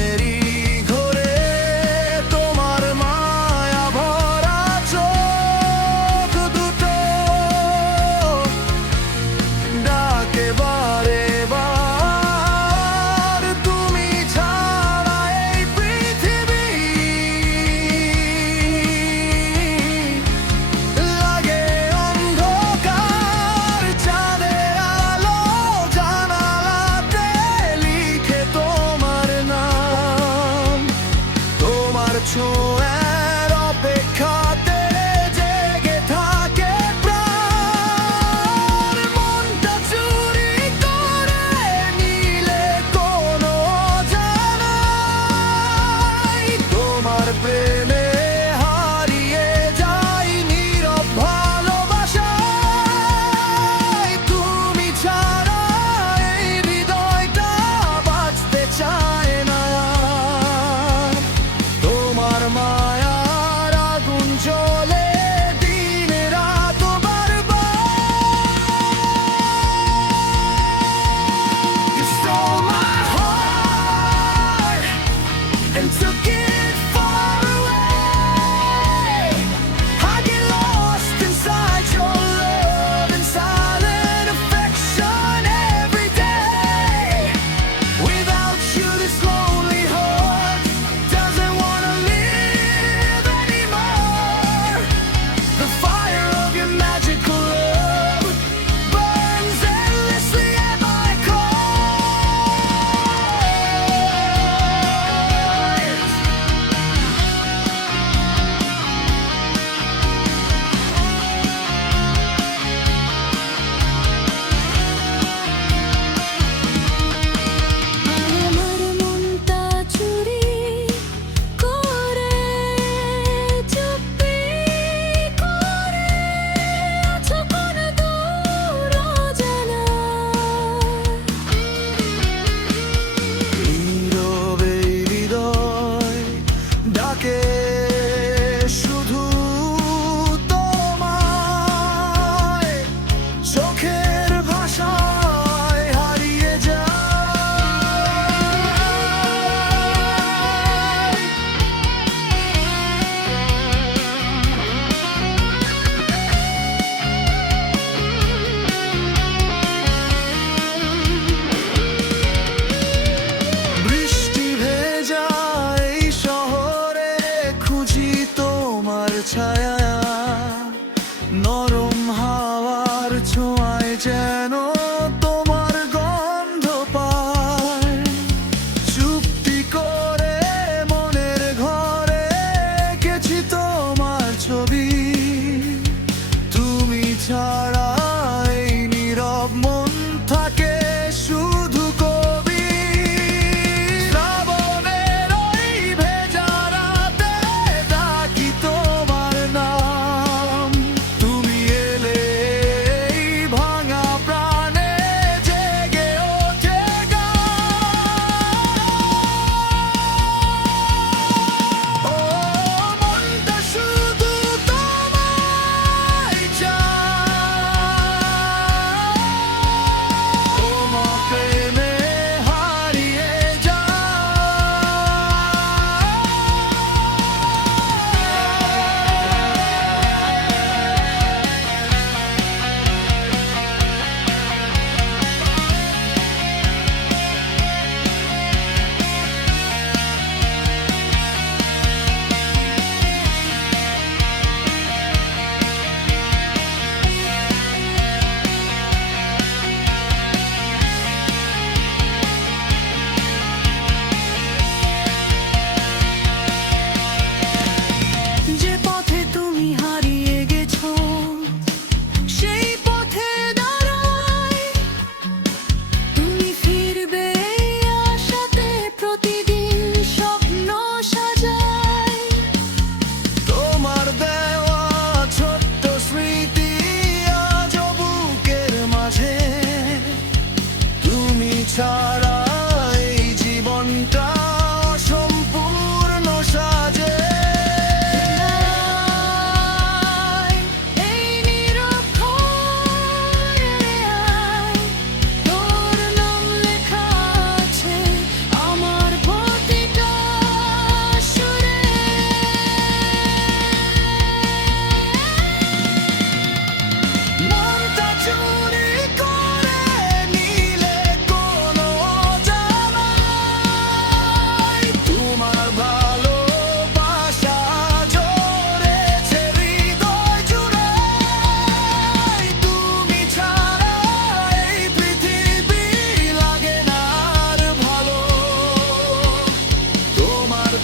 মনেরই ঘোরে তোমার মায়া ভরা চোখ দুটো ডাকে বারে বার, তুমি ছাড়া এই পৃথিবী লাগে অন্ধকার। চাঁদের আলো জানালাতে লিখে তোমার নাম, তোমার ছোঁয়ার অপেক্ষাতে জেগে থাকে প্রাণ। মনটা চুরি করে নিলে কোনো জানাই, তোমার প্রেমে হারিয়ে যাই নীরব ভালোবাসায়। তুমি ছাড়া এই হৃদয়টা বাঁচতে চায় না আর। তোমার মায়ার আগুন জ্বলে দিন রাত বারবার। You stole my heart and took it far away. I get lost inside your love and silent affection every day. Without you, this lonely heart doesn't wanna live anymore. The fire of your magical love burns endlessly at my core.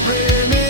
প্রেমে